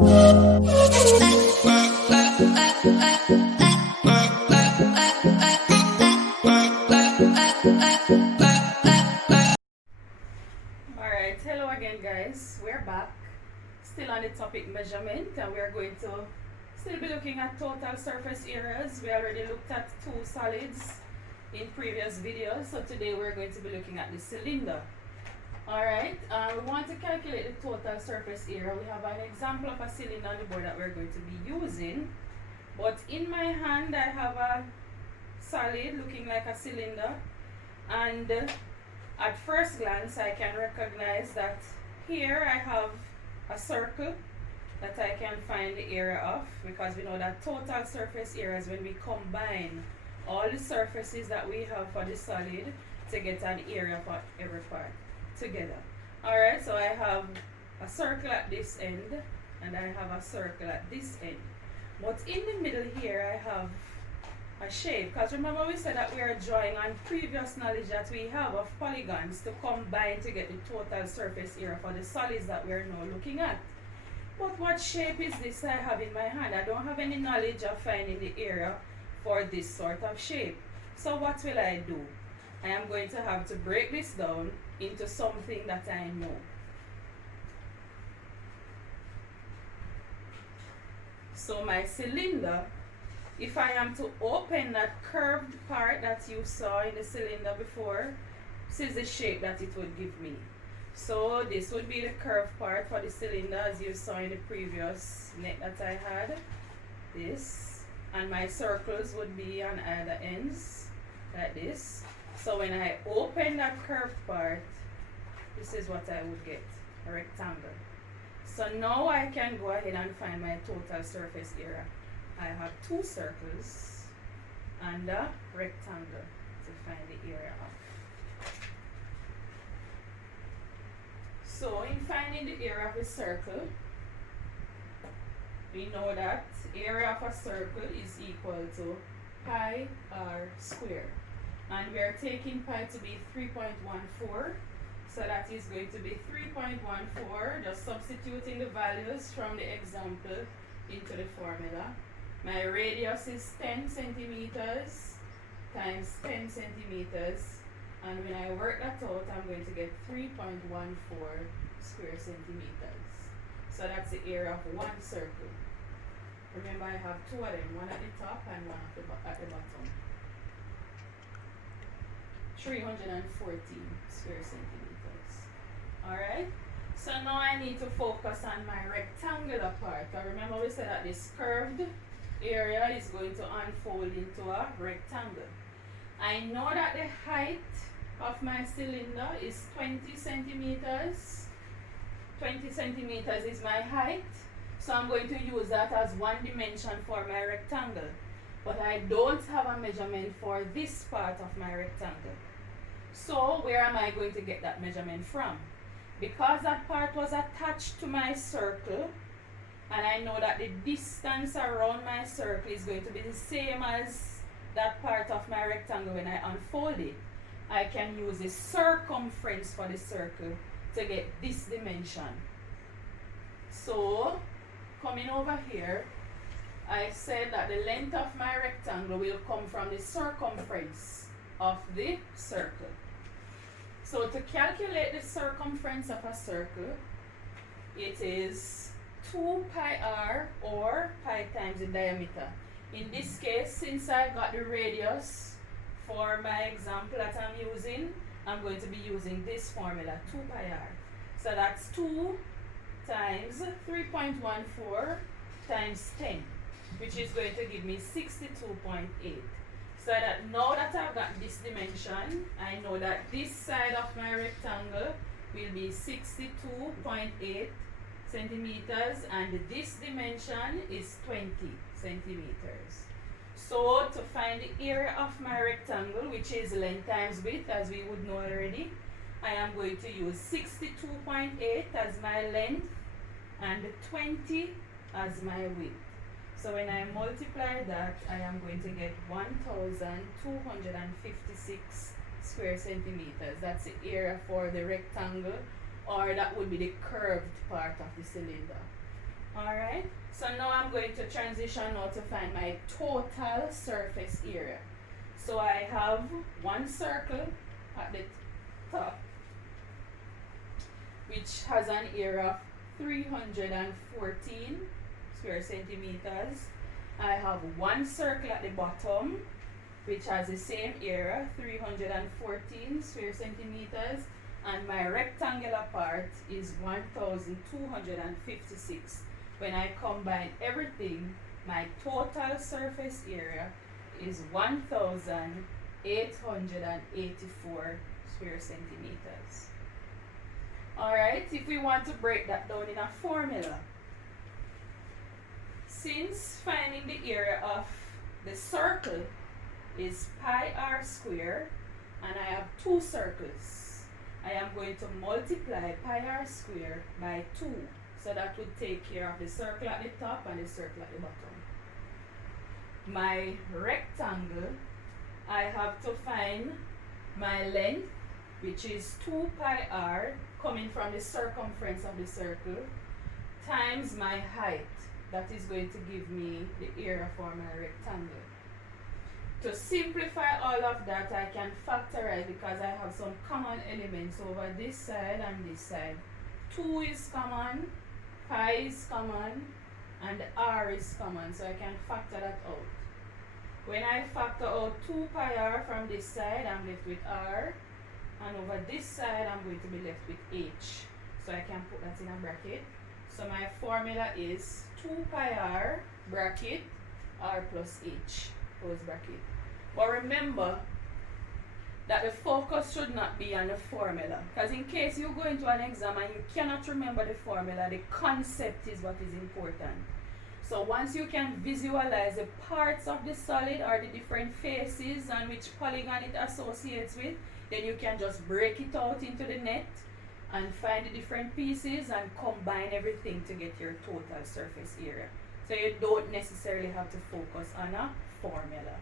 Alright, hello again guys, we're back, still on the topic measurement, and we're going to still be looking at total surface areas. We already looked at two solids in previous videos, so today we're going to be looking at the cylinder. Alright, we want to calculate the total surface area. We have an example of a cylinder on the board that we're going to be using, but in my hand I have a solid looking like a cylinder, and at first glance I can recognize that here I have a circle that I can find the area of, because we know that total surface area is when we combine all the surfaces that we have for the solid to get an area for every part together. Alright, so I have a circle at this end and I have a circle at this end, but in the middle here I have a shape, because remember we said that we are drawing on previous knowledge that we have of polygons to combine to get the total surface area for the solids that we are now looking at. But what shape is this I have in my hand? I don't have any knowledge of finding the area for this sort of shape. So what will I do? I am going to have to break this down into something that I know. So my cylinder, if I am to open that curved part that you saw in the cylinder before, this is the shape that it would give me. So this would be the curved part for the cylinder, as you saw in the previous net that I had. This, and my circles would be on either ends, like this. So when I open that curved part, this is what I would get, a rectangle. So now I can go ahead and find my total surface area. I have two circles and a rectangle to find the area of. So in finding the area of a circle, we know that area of a circle is equal to pi r squared. And we are taking pi to be 3.14. So that is going to be 3.14, just substituting the values from the example into the formula. My radius is 10 centimeters times 10 centimeters, and when I work that out, I'm going to get 3.14 square centimeters. So that's the area of one circle. Remember, I have two of them, one at the top and one at the bottom. 314 square centimeters. Alright? So now I need to focus on my rectangular part. Remember we said that this curved area is going to unfold into a rectangle. I know that the height of my cylinder is 20 centimeters. 20 centimeters is my height. So I'm going to use that as one dimension for my rectangle. But I don't have a measurement for this part of my rectangle. So where am I going to get that measurement from? Because that part was attached to my circle, and I know that the distance around my circle is going to be the same as that part of my rectangle when I unfold it, I can use the circumference for the circle to get this dimension. So, coming over here, I said that the length of my rectangle will come from the circumference of the circle. So to calculate the circumference of a circle, it is 2 pi r, or pi times the diameter. In this case, since I got the radius for my example that I'm using, I'm going to be using this formula, 2 pi r. So that's 2 times 3.14 times 10, which is going to give me 62.8. So that now that I've got this dimension, I know that this side of my rectangle will be 62.8 centimeters, and this dimension is 20 centimeters. So to find the area of my rectangle, which is length times width, as we would know already, I am going to use 62.8 as my length and 20 as my width. So when I multiply that, I am going to get 1,256 square centimeters. That's the area for the rectangle, or that would be the curved part of the cylinder. Alright, so now I'm going to transition now to find my total surface area. So I have one circle at the top which has an area of 314 square centimeters. I have one circle at the bottom which has the same area, 314 square centimeters, and my rectangular part is 1256. When I combine everything, my total surface area is 1884 square centimeters. Alright, if we want to break that down in a formula, since finding the area of the circle is pi r square and I have two circles, I am going to multiply pi r square by 2. So that would take care of the circle at the top and the circle at the bottom. My rectangle, I have to find my length, which is 2 pi r coming from the circumference of the circle, times my height. That is going to give me the area for my rectangle. To simplify all of that, I can factorize because I have some common elements over this side and this side. 2 is common, pi is common, and r is common, so I can factor that out. When I factor out 2 pi r from this side, I'm left with r, and over this side, I'm going to be left with h. So I can put that in a bracket. So my formula is 2 pi r bracket r plus h close bracket. But remember that the focus should not be on the formula, because in case you go into an exam and you cannot remember the formula, the concept is what is important. So once you can visualize the parts of the solid or the different faces and which polygon it associates with, then you can just break it out into the net and find the different pieces and combine everything to get your total surface area. So you don't necessarily have to focus on a formula.